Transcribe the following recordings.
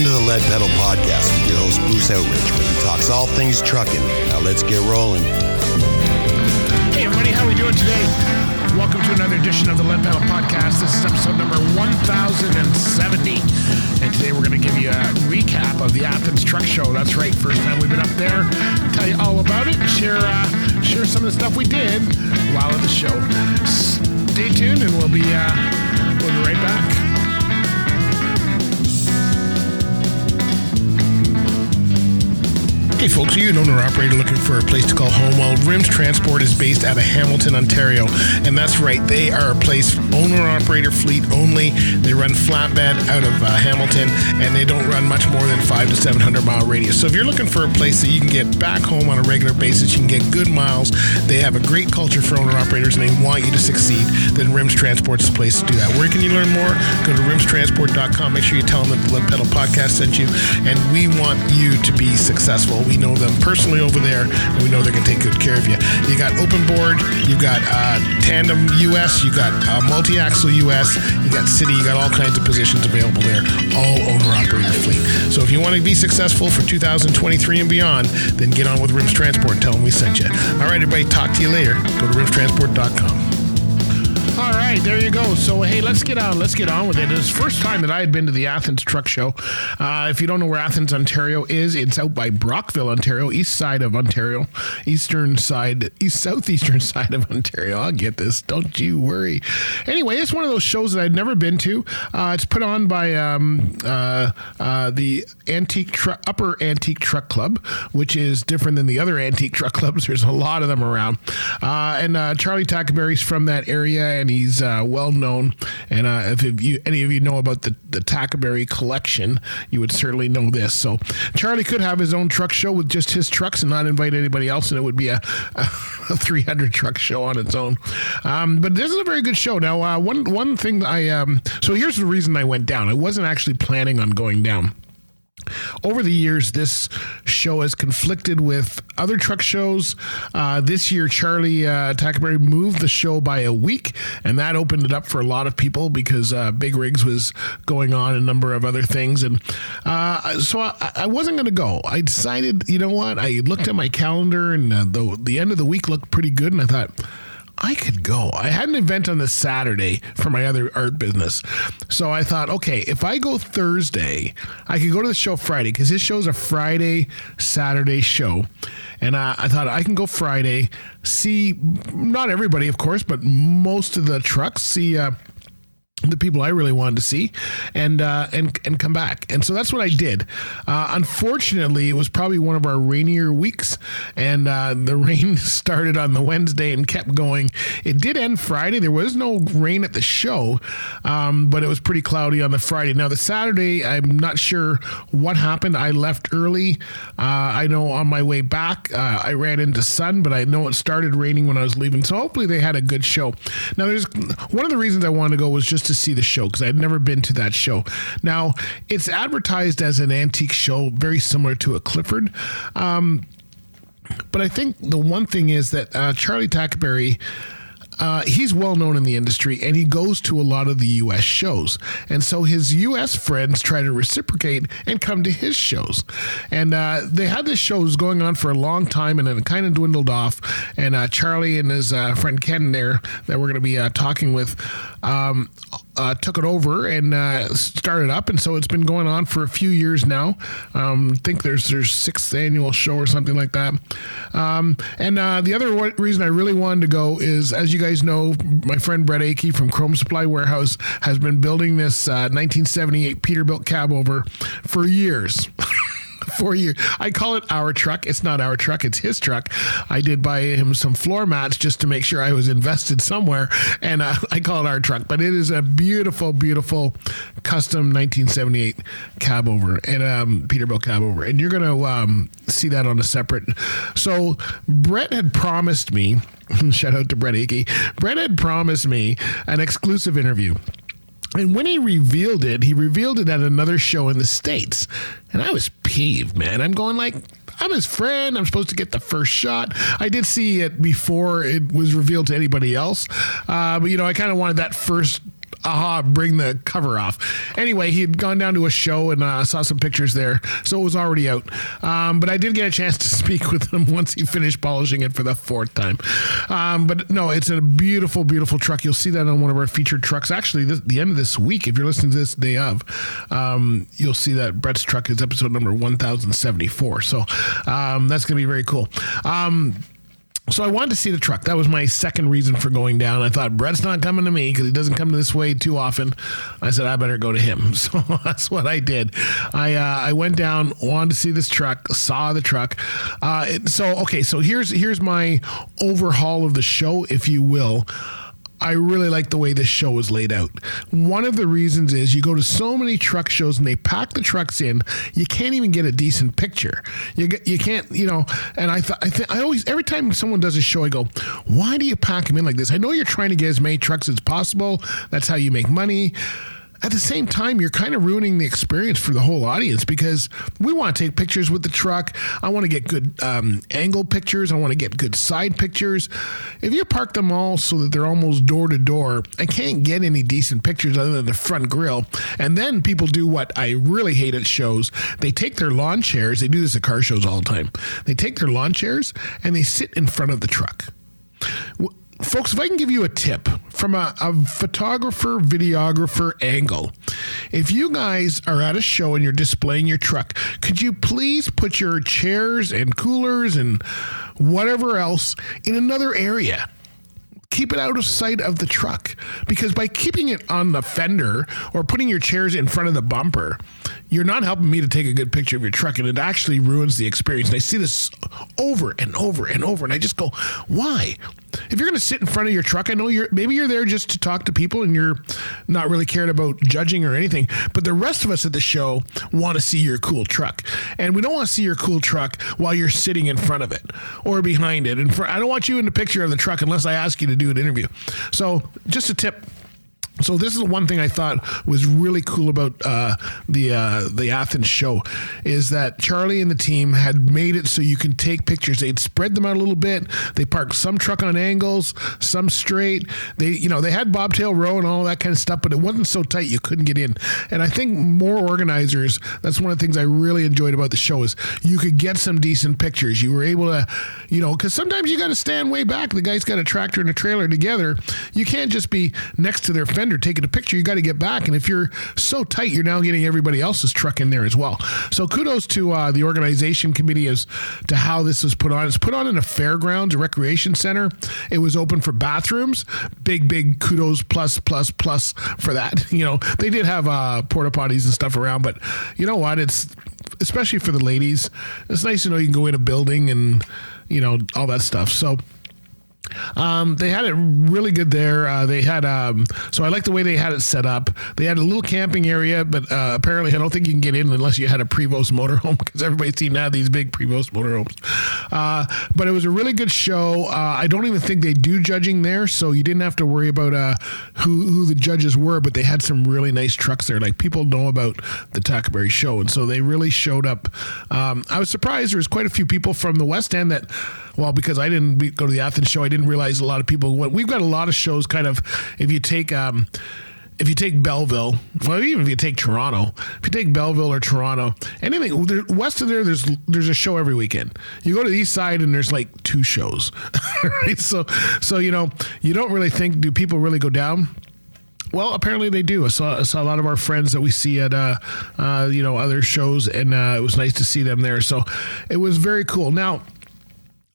Welcome to the Lead Pedal Podcast with your host, Bruce Outridge, where he talks all things trucking. Now let's get rolling. Hey everybody, how are we doing today? Welcome to another edition of the Lead Pedal Podcast. This is episode number 1070. And today we're going to give you a recap of the Athens Truck Show. That's right, first time we've been up there. Tell you all about it and share some of the stuff we did while at the show. Stay tuned and we'll be right back. Hey folks, are you an owner-operator looking for a place to call home? Well, Rims Transport is based out of Hamilton, Ontario, and that's right, they are a place, owner-operator fleet only. They run flatbed out of Hamilton, and they don't run much more than 500 to 700 mile radius. So if you're looking for a place that you can get back home on a regular basis, you can get good miles, they have a great culture for owner-operators, and they want you to succeed, then Rims Transport is the place to do that. Where can you learn more? Go to rimstransport.com. Make sure you tell them that the Lead Pedal Podcast sent you, and we want you to be successful. We know them personally over there, and we know they're going to take good care of you. You got open board, you've got tandem US, you got multi-axle US, you got city, you got all kinds of positions available there, all owner-operator fleet. So if you want to be successful for 2023 and beyond, then get on with Rims Transport and tell them we sent you. All right, everybody, talk to you later. Go to rimstransport.com. All right, there you go. So, hey, let's get on with it. It's the first time that I had been to the Athens Truck Show. If you don't know where Athens, Ontario is, it's out by Brockville, Ontario, east side of Ontario, southeastern side of Ontario. I'll get this. Don't you worry. Anyway, it's one of those shows that I'd never been to. It's put on by the Upper Antique Truck Club, which is different than the other antique truck clubs. There's a lot of them around. And Charlie Tackaberry's from that area, and he's well known. And if any of you know about the Tackaberry collection, you would certainly know this. So Charlie could have his own truck show with just his trucks and not invite anybody else, and it would be a 300 truck show on its own. But this is a very good show. Now, one thing so here's the reason I went down. I wasn't actually planning on going down. Over the years, this show has conflicted with other truck shows. This year, Charlie Tackaberry moved the show by a week, and that opened it up for a lot of people because Big Rigs was going on, a number of other things. And so I wasn't going to go. I decided, you know what? I looked at my calendar, and the end of the week looked pretty good, and I thought, I could go. I had an event on the Saturday for my other art business. So I thought, okay, if I go Thursday, I could go to the show Friday because his show's a Friday, Saturday show. And I thought I can go Friday, see, not everybody, of course, but most of the trucks, see the people I really wanted to see, and come back. And so that's what I did. Unfortunately, it was probably one of our rainier weeks, and the rain started on the Wednesday and kept going. It did end Friday. There was no rain at the show, but it was pretty cloudy on the Friday. Now, the Saturday, I'm not sure what happened. I left early. I know on my way back, I ran into sun, but I know it started raining when I was leaving. So hopefully they had a good show. Now, there's one of the reasons I wanted to go was just to see the show because I had never been to that show. Now, it's advertised as an antique show, very similar to a Clifford. But I think the one thing is that Charlie Tackaberry, he's well known in the industry, and he goes to a lot of the U.S. shows. And so his U.S. friends try to reciprocate and come to his shows. And they had this show going on for a long time, and then it kind of dwindled off. And Charlie and his friend Ken there, that we're going to be talking with, took it over and started up. And so it's been going on for a few years now. I think there's sixth annual show or something like that. And the other reason I really wanted to go is, as you guys know, my friend Brett Akey from Chrome Supply Warehouse has been building this 1978 Peterbilt cab over for years. 4 years. I call it our truck. It's not our truck. It's his truck. I did buy him some floor mats just to make sure I was invested somewhere, and I call it our truck. But it is a beautiful, beautiful custom 1978 cab over and Peterbilt cab over, and you're going to see that on a separate. So Brett had promised me. Shout out to Brett Akey. Brett had promised me an exclusive interview. And when he revealed it at another show in the States. And I was peeved, man. I'm going like, I'm his friend. I'm supposed to get the first shot. I did see it before it was revealed to anybody else. But, I kind of wanted that first bring the cover off. Anyway, he had gone down to a show and saw some pictures there, so it was already out. But I did get a chance to speak with him once he finished polishing it for the 4th time. But no, it's a beautiful, beautiful truck. You'll see that on one of our featured trucks. Actually, the end of this week, if you're listening to this day of, you'll see that Brett's truck is episode number 1074. So that's going to be very cool. So I wanted to see the truck. That was my second reason for going down. I thought, Brett's not coming to me because he doesn't come this way too often. I said, I better go to him. So that's what I did. I went down, wanted to see this truck, saw the truck. So here's my overhaul of the show, if you will. I really like the way this show is laid out. One of the reasons is you go to so many truck shows and they pack the trucks in, you can't even get a decent picture. You can't, and I always, every time someone does a show, I go, why do you pack them in like this? I know you're trying to get as many trucks as possible. That's how you make money. At the same time, you're kind of ruining the experience for the whole audience because we want to take pictures with the truck. I want to get good angle pictures. I want to get good side pictures. If you park them all so that they're almost door to door, I can't get any decent pictures other than the front grille. And then people do what I really hate at shows. They take their lawn chairs. They do this at car shows all the time. They take their lawn chairs and they sit in front of the truck. Folks, if I can give you a tip from a photographer, videographer angle, if you guys are at a show and you're displaying your truck, could you please put your chairs and coolers and whatever else in another area? Keep it out of sight of the truck, because by keeping it on the fender or putting your chairs in front of the bumper, you're not helping me to take a good picture of your truck, and it actually ruins the experience. And I see this over and over and over, and I just go, why? If you're going to sit in front of your truck, I know maybe you're there just to talk to people and you're not really cared about judging or anything, but the rest of us at the show want to see your cool truck. And we don't want to see your cool truck while you're sitting in front of it or behind it. And I don't want you in the picture of the truck unless I ask you to do an interview. So just a tip. So this is the one thing I thought was really cool about the Athens show is that Charlie and the team had made it so you can take pictures. They'd spread them out a little bit. They parked some truck on angles, some straight. They had bobtail row and all that kind of stuff, but it wasn't so tight you couldn't get in. And I think more organizers, that's one of the things I really enjoyed about the show is you could get some decent pictures. You were able to, because sometimes you got to stand way back. The guy's got a tractor and a trailer together. You can't just be next to their fender taking a picture. You got to get back, and if you're so tight, you're now getting everybody else's truck in there as well. So kudos to the organization committee as to how this was put on. It's put on in a fairgrounds, a recreation center. It was open for bathrooms. Big kudos plus for that. They did have porta potties and stuff around, but you know what? It's especially for the ladies. It's nice to know you can go in a building and all that stuff. So they had it really good there. They had, so I like the way they had it set up. They had a little camping area, but apparently I don't think you can get in unless you had a Prevost motorhome because everybody's seen now these big Prevost motorhomes. But it was a really good show. I don't even think they do judging there, so you didn't have to worry about who the judges were, but they had some really nice trucks there. Like people know about the Tackleberry show, and so they really showed up. I was surprised there was quite a few people from the West End that, well, because I didn't go to the Athens show, I didn't realize a lot of people went. We've got a lot of shows kind of, if you take Belleville, well, even if you take Toronto, if you take Belleville or Toronto, anything west of there, there's a show every weekend. You go to the east side and there's like 2 shows, right? So you don't really think, do people really go down? Well, apparently they do. I saw a lot of our friends that we see at other shows, and it was nice to see them there. So it was very cool. Now,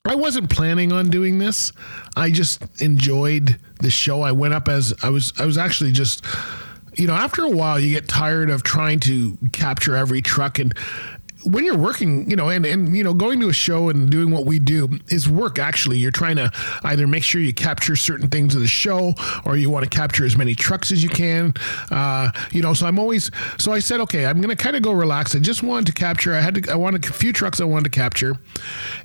I wasn't planning on doing this. I just enjoyed the show. I went up as I was actually just, after a while you get tired of trying to capture every truck, and when you're working, and going to a show and doing what we do is work. Actually, you're trying to either make sure you capture certain things of the show, or you want to capture as many trucks as you can. So I said, okay, I'm going to kind of go relax. I just wanted to capture. I wanted a few trucks I wanted to capture,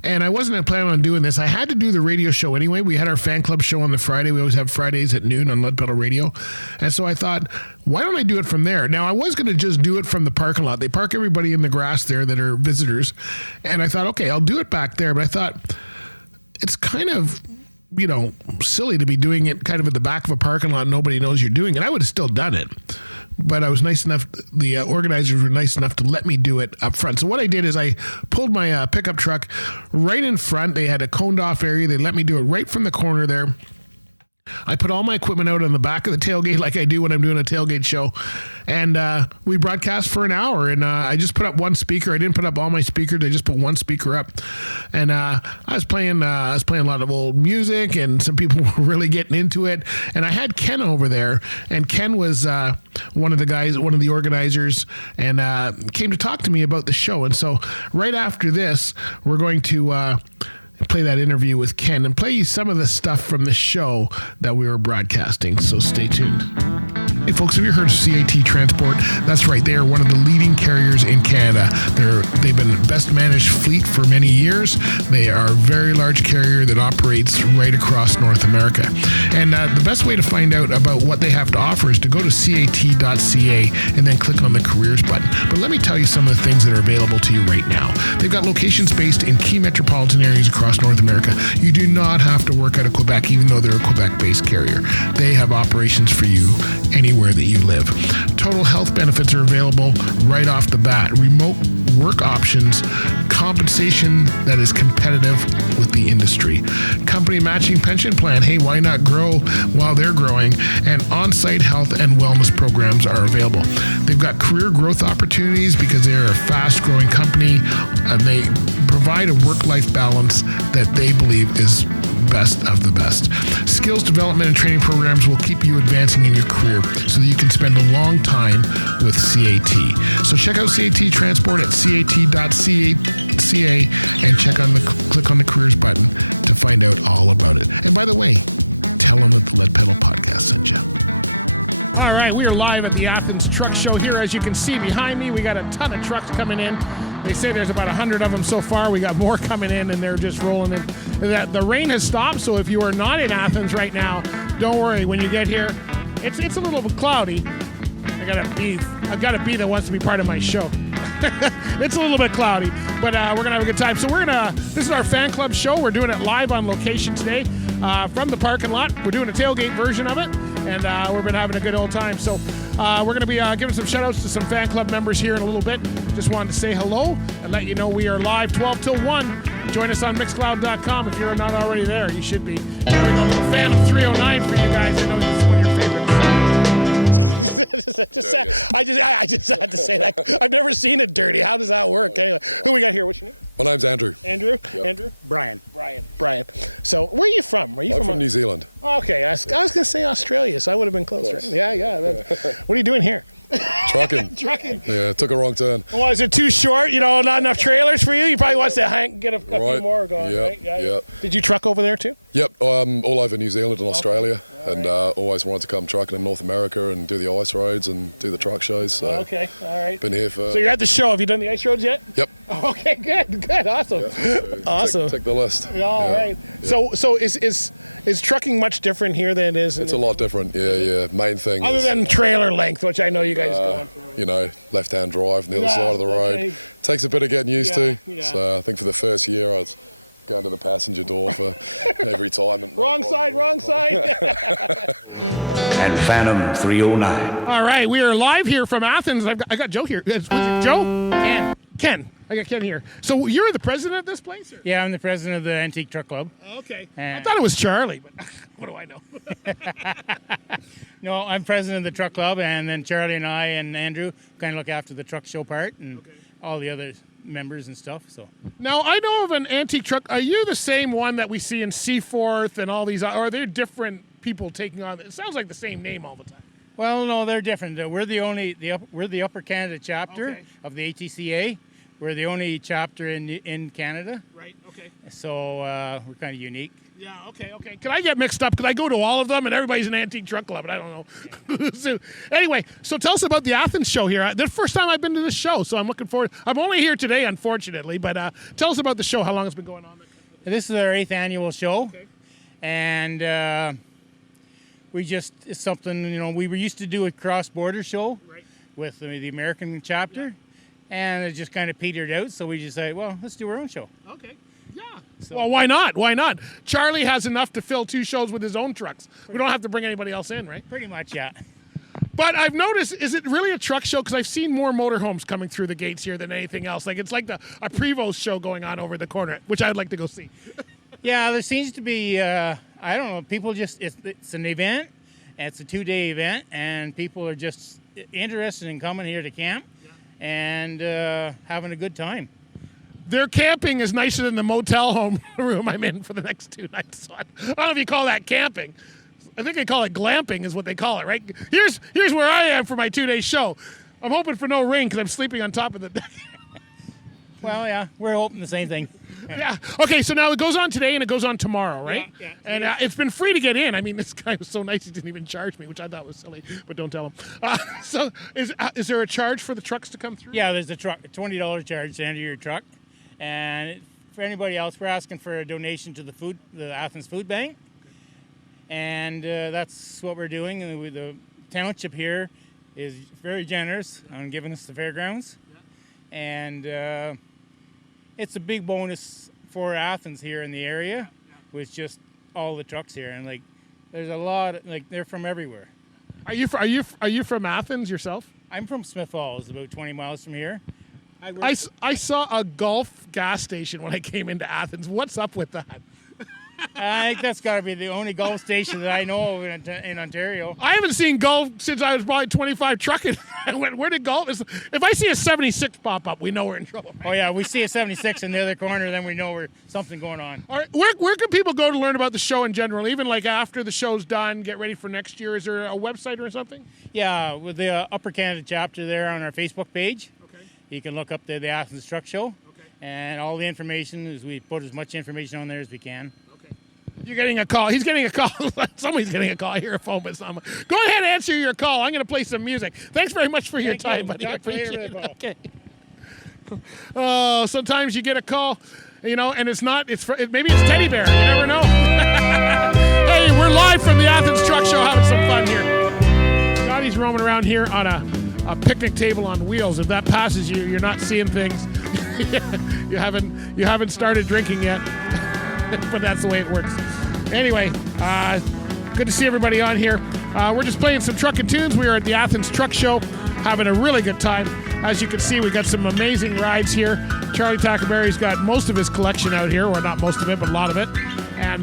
and I wasn't planning on doing this. I had to do the radio show anyway. We had our fan club show on the Friday. We always have Fridays at noon on Lead Pedal Radio, and so I thought, why don't I do it from there? Now, I was going to just do it from the parking lot. They park everybody in the grass there that are visitors. And I thought, okay, I'll do it back there. But I thought, it's kind of silly to be doing it kind of at the back of a parking lot. Nobody knows you're doing it. I would have still done it. But I was nice enough, the organizers were nice enough to let me do it up front. So what I did is I pulled my pickup truck right in front. They had a coned off area. They let me do it right from the corner there. I put all my equipment out on the back of the tailgate like I do when I'm doing a tailgate show. And we broadcast for an hour. And I just put up one speaker. I didn't put up all my speakers. I just put one speaker up. And I was playing a lot of old music, and some people were really getting into it. And I had Ken over there. And Ken was one of the organizers, and came to talk to me about the show. And so right after this, we're going to play that interview with Ken and play you some of the stuff from the show that we were broadcasting. So stay tuned. Hey folks, have you heard of CAT Transport? That's right, they are one of the leading carriers in Canada. They've been the best managed fleet for many years. They are a very large carrier that operates right across North America. And the best way to find out about what they have to offer is to go to cat.ca and then click on the careers button. But let me tell you some of the things that are available to you right now. They've got locations based in key metropolitan areas across North America. You do not have to work out of Quebec, even though they're a Quebec-based carrier. They have operations for you anywhere that you live. Total health benefits are available right off the bat. Remote work options, compensation that is competitive with the industry. Company matching pension plan. Hey, why not grow while they're growing? And on-site health and wellness programs are available. They've got career growth opportunities because they're a fast-growing company, and they provide a work-life balance that they believe is best of the best. Skills development and training programs will keep you advancing in your career so that you can spend a long time with CAT. So check out CAT Transport at cat.ca and click on the careers button to find out all about it. And by the way, tell them that the Lead Pedal Podcast sent you. All right, we are live at the Athens Truck Show here. As you can see behind me, we got a ton of trucks coming in. They say there's about 100 of them so far. We got more coming in, and they're just rolling in. The rain has stopped, so if you are not in Athens right now, don't worry. When you get here, it's a little bit cloudy. I've got a bee that wants to be part of my show. It's a little bit cloudy, but we're gonna have a good time. So this is our fan club show. We're doing it live on location today from the parking lot. We're doing a tailgate version of it, and we've been having a good old time. So we're going to be giving some shout outs to some fan club members here in a little bit. Just wanted to say hello and let you know we are live 12 till 1. Join us on Mixcloud.com if you're not already there. You should be. Here we go, a little fan of 309 for you guys. I know this is one of your favorites. I just had to say that. I've never seen it dirty. How does that work? Anyway, who we got here? What's your name? My name's Andrew. Andrew? Yep. Andrew? Brian. So, where are you from? I'm from New Zealand. Okay, I was going to say Australia, so I would have been close, right? Yeah. What are you doing here? Trucking. Yeah, took a wrong turn. Well, is it too short? not enough trailers for you? You probably want to get a few more going, right? Yeah. Did you truck over there too? Yep, all over New Zealand and Australia, and always wanted to come trucking in North America and do the ice roads and do the truck shows. So okay, all right. Been here for... So you're at the show. Have you done the ice roads yet? Yep. Okay, good, awesome. Yeah, awesome. Tick the list. All right. Yeah. So is trucking much different here than it is? It's a lot different, yeah. Main thing other than trailer length, which I know you guys go on for. Left-hand drive on the other side of the road. Okay. Takes a bit of getting used to. Yeah. So I think for the first year I was going to the passenger door for every time. Wrong side. And Phantom 309. All right, we are live here from Athens. I got Joe here. Was it Joe? Ken. I got Ken here. So you're the president of this place? Or? Yeah, I'm the president of the Antique Truck Club. Okay. I thought it was Charlie, but what do I know? No, I'm president of the Truck Club, and then Charlie and I and Andrew kind of look after the truck show part and all the other members and stuff. So now I know of an antique truck. Are you the same one that we see in Seaforth and all these? Or are there different people taking on? It sounds like the same name all the time. Well, no, they're different. We're the Upper Canada chapter of the ATCA. We're the only chapter in Canada. Right. Okay. So we're kind of unique. Yeah. Okay. Can I get mixed up? Because I go to all of them, and everybody's an antique truck club, and I don't know. So anyway, so tell us about the Athens show here. The first time I've been to this show, so I'm looking forward. I'm only here today, unfortunately, but tell us about the show. How long it's been going on? This is our 8th annual show, okay. And it's something we were used to do a cross-border show with the American chapter, and it just kind of petered out. So we just said, well, let's do our own show. Okay. Yeah. So, Well, why not? Why not? Charlie has enough to fill 2 shows with his own trucks. We don't have to bring anybody else in, right? pretty much, yeah. But I've noticed, is it really a truck show? Because I've seen more motorhomes coming through the gates here than anything else. Like, it's like a Prevost show going on over the corner, which I'd like to go see. Yeah, there seems to be, I don't know, people just, it's an event, and it's a 2-day event, and people are just interested in coming here to camp and having a good time. Their camping is nicer than the motel home room I'm in for the next 2 nights. So I don't know if you call that camping. I think they call it glamping is what they call it, right? Here's where I am for my 2-day show. I'm hoping for no rain because I'm sleeping on top of the deck. Well, yeah, we're hoping the same thing. Yeah. Okay, so now it goes on today and it goes on tomorrow, right? Yeah. And it's been free to get in. I mean, this guy was so nice he didn't even charge me, which I thought was silly, but don't tell him. So is there a charge for the trucks to come through? Yeah, there's a $20 charge to enter your truck. And for anybody else, we're asking for a donation to the Athens Food Bank. And that's what we're doing. And the township here is very generous on giving us the fairgrounds. Yeah. And it's a big bonus for Athens here in the area with just all the trucks here. And like, there's a lot, they're from everywhere. Are you from Athens yourself? I'm from Smith Falls, about 20 miles from here. I saw a Gulf gas station when I came into Athens. What's up with that? I think that's got to be the only Gulf station that I know of in Ontario. I haven't seen Gulf since I was probably 25 trucking. I went, where did Gulf? If I see a 76 pop up, we know we're in trouble. Oh, yeah, we see a 76 in the other corner, then we know we're something going on. All right, where can people go to learn about the show in general? Even like after the show's done, get ready for next year. Is there a website or something? Yeah, with the Upper Canada chapter there on our Facebook page. Okay. You can look up the Athens Truck Show. Okay. And all the information, is we put as much information on there as we can. You're getting a call. He's getting a call. Somebody's getting a call. I hear a phone, but someone. Go ahead and answer your call. I'm going to play some music. Thanks very much for your time, buddy. I appreciate it. Okay. Oh, sometimes you get a call, and it's not. Maybe it's Teddy Bear. You never know. Hey, we're live from the Athens Truck Show, having some fun here. Scotty's roaming around here on a picnic table on wheels. If that passes you, you're not seeing things. You haven't started drinking yet. But that's the way it works. Anyway, good to see everybody on here. We're just playing some trucking tunes. We are at the Athens Truck Show, having a really good time. As you can see, we got some amazing rides here. Charlie Tackerberry's got most of his collection out here, or not most of it, but a lot of it. And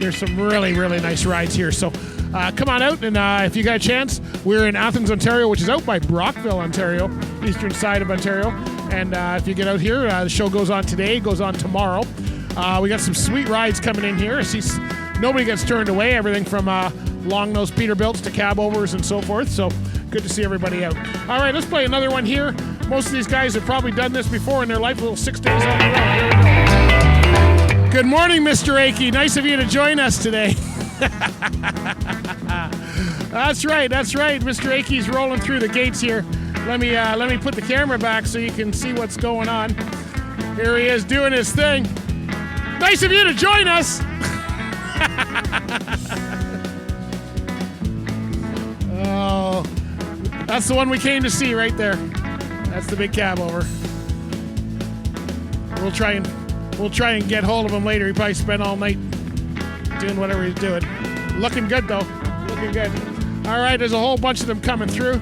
there's some really, really nice rides here. So come on out, and if you got a chance, we're in Athens, Ontario, which is out by Brockville, Ontario, eastern side of Ontario. And if you get out here, the show goes on today, goes on tomorrow. We got some sweet rides coming in here. Nobody gets turned away. Everything from long-nosed Peterbilts to cab-overs and so forth. So good to see everybody out. All right, let's play another one here. Most of these guys have probably done this before in their life. A little 6 days on the road. Here we go. Good morning, Mr. Akey. Nice of you to join us today. That's right. Mr. Akey's rolling through the gates here. Let me put the camera back so you can see what's going on. Here he is doing his thing. Nice of you to join us. Oh, that's the one we came to see right there. That's the big cab over. We'll try and get hold of him later. He probably spent all night doing whatever he's doing. Looking good though. Looking good. All right, there's a whole bunch of them coming through.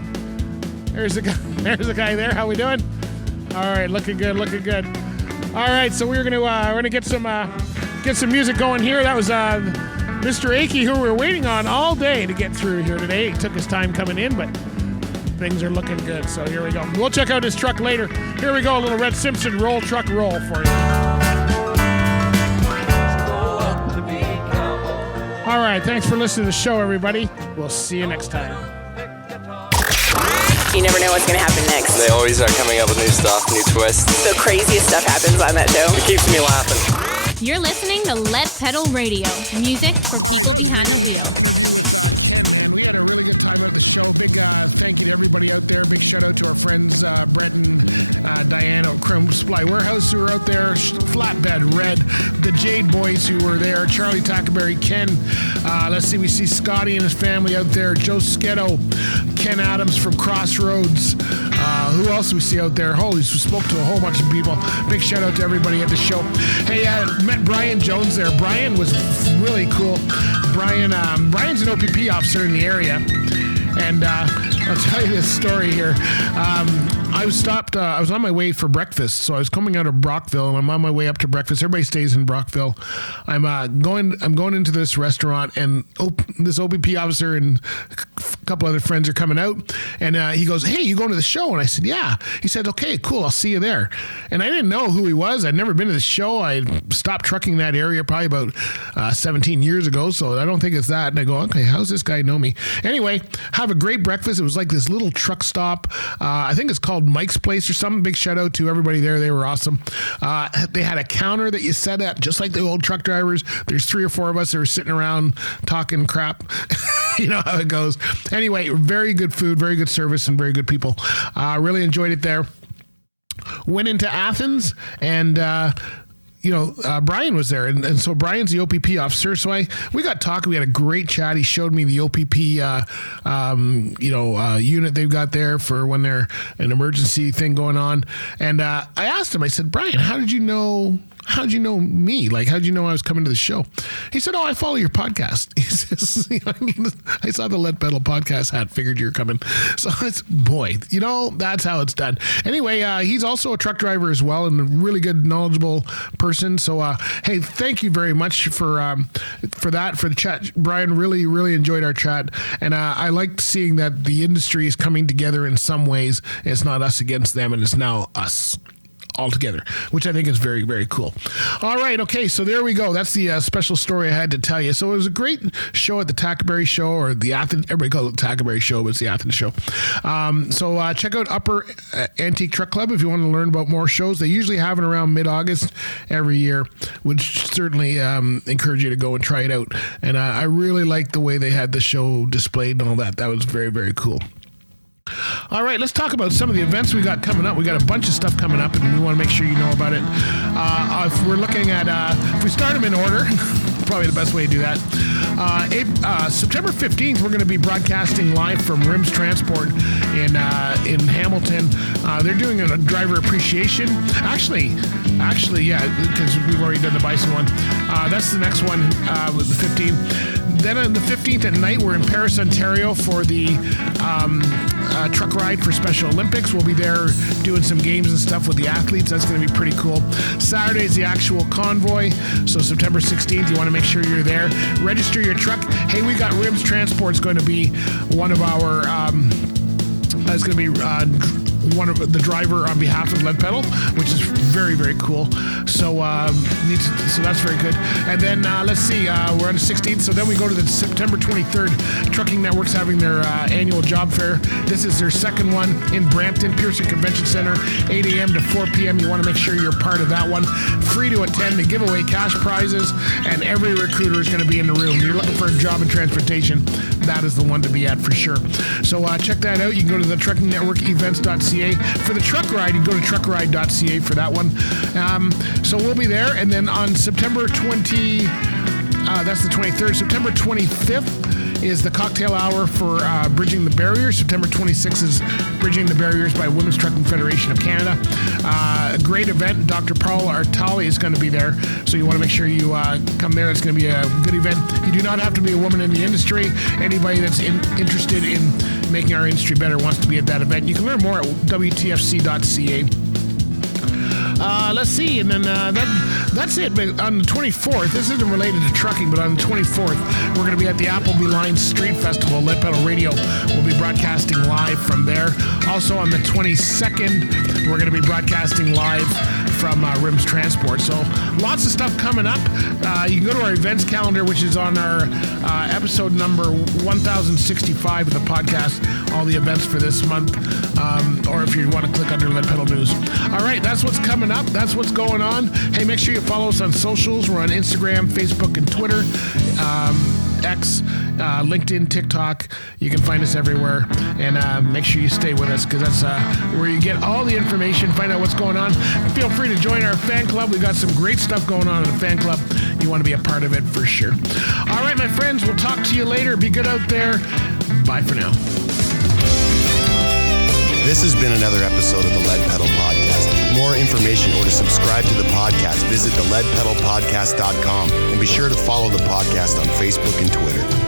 There's the guy. There's the guy there. How we doing? All right, looking good. All right, so we're gonna get some music going here. That was Mr. Akey, who we were waiting on all day to get through here today. He took his time coming in, but things are looking good. So here we go. We'll check out his truck later. Here we go, a little Red Simpson roll truck roll for you. All right, thanks for listening to the show, everybody. We'll see you next time. You never know what's going to happen next. They always are coming up with new stuff, new twists. The craziest stuff happens on that show. It keeps me laughing. You're listening to Lead Pedal Radio. Music for people. All right, that was a great interview with Ken, man. We had a really good time at the show. Big thank you to everybody out there. Big shout out to our friends Brett and Diane at Chrome Supply Warehouse who were out there. Flatbed Red, the Jade Boys who were there. Charlie Tackerberry, Ken. Let's see, we see Scotty and his family out there. Joe Sketto, Ken Adams from Crossroads. Who else do we see out there? Holy, we spoke to a whole bunch of people. Big shout out to everybody at the show. Hey, met Brian Jones there. Brian was really cool. Brian's an OPP officer in the area. And I'll tell you this story here. I was on my way for breakfast, so I was coming out of Brockville, and I'm on my way up to breakfast. Everybody stays in Brockville. I'm going into this restaurant, and this OPP officer and a couple other friends are coming out, and he goes, "Hey, you going to the show?" And I said, "Yeah." He said, "Okay, cool. I'll see you there." And I didn't know who he was. I'd never been to the show. I stopped trucking that area probably about 17 years ago, so I don't think it's that. And I go, "Okay, how's this guy know me?" Anyway, have a great breakfast. It was like this little truck stop. I think it's called Mike's Place or something. Big shout out to everybody there. They were awesome. They had a counter that you sat at, just like the old truck drivers. There's 3 or 4 of us that were sitting around talking crap. You know how it goes. Anyway, very good food, very good service, and very good people. Really enjoyed it there. Went into Athens, and Brian was there, and so Brian's the OPP officer. So we got talking. We had a great chat. He showed me the OPP, unit they've got there for when they're an emergency thing going on. And I asked him. I said, "Brian, how did you know me? Like, how did you know I was coming to the show?" He said, "Oh, I follow your podcast." He says, "I saw the Lead Pedal podcast hat, figured you were coming." So that's how it's done. Anyway, he's also a truck driver as well, and a really good, knowledgeable person. So, hey, thank you very much for the chat, Brian. Really, really enjoyed our chat, and I liked seeing that the industry is coming together in some ways. It's not us against them, and it's now us all together, which I think is very, very cool. All right, okay, so there we go. That's the special story I had to tell you. So it was a great show at the Tackleberry Show, or the Athens, everybody calls it the Tackleberry Show, but it's the Athens Show. So check out Upper Antique Truck Club if you want to learn about more shows. They usually have it around mid-August every year, which certainly encourage you to go and try it out. And I really liked the way they had the show displayed and all that. That was very, very cool. All right, let's talk about some of the events we got coming up. We got a bunch of stuff coming up, and we want to make sure you know about it. If we're looking at, if we start them in order, probably the best way to do that. September 15th, we're going to be broadcasting live from Rims Transport in Hamilton. They're doing a driver appreciation. Actually, yeah, because we've already done the Bison one. That's the next one with the 15th. Then on the 15th at night, we're in Paris, Ontario for the truck ride for Special Olympics. We'll be there doing some games and stuff with the athletes. That's going to be pretty cool. Saturday's the actual convoy. So September 16th, you want to make sure you're there. Register your truck. Hey, we got Rims Transport is going to be one of our... it's going to be... one of the driver on behalf of Lead Pedal, which is very, very cool. So so that's very good. And then let's see, we're on the 16th. So then we go to the September 23rd. Trucking Network's having their annual job fair. This is their second one in Brampton, Pearson Convention Center, 8 a.m. to 4 p.m. You want to make sure you're part of that one. Free to attend. They give away cash prizes, and every recruiter is going to be in the room. You're looking for a job in transportation, that is the one to be at for sure. So check that out. You can go to the Trucking Network events.ca. For the truck ride, you go to truckride.ca for that one. So we'll be there. And then on September 20, that's the 23rd, September 25th is the cocktail hour for Bridging the Barriers. September 26th is Bridging the Barriers by Women's Trucking Federation of Canada. A great event. Dr. Paul Artali is going to be there, so you want to make sure you come there. It's going to be a good event. You do not have to be a woman in the industry. Anybody that's interested in making our industry better wants to be at that event. You can learn more at WTFC.ca. Let's see, and then that's it. But on the 24th, this isn't related to trucking, but on the 24th, we're going to be at the Appleby Line Street Festival. Lead Pedal Radio will be broadcasting live from there. Also on the 22nd, we're going to be broadcasting live from Rims Transport. So lots of stuff coming up. You can go to our events calendar, which is on our episode number 1065 of the podcast, all the events for this month, or if you want to click under Lead Pedal News. All right, that's what's coming up. That's what's going on. Hey, make sure you follow us on socials. We're on Instagram, Facebook, and Twitter, X, LinkedIn, TikTok. You can find us everywhere, and make sure you stay with us, because that's where you get all the information, find out what's going on. Feel free to join our fan club. We've got some great stuff going on in the fan club. You want to be a part of it for sure. All right, my friends, we'll talk to you later. Be good out there. Bye for now. This has been another episode of the Lead Pedal Podcast. For more information or to subscribe to the podcast, visit theleadpedalpodcast.com and be sure to follow the podcast on Facebook and Twitter.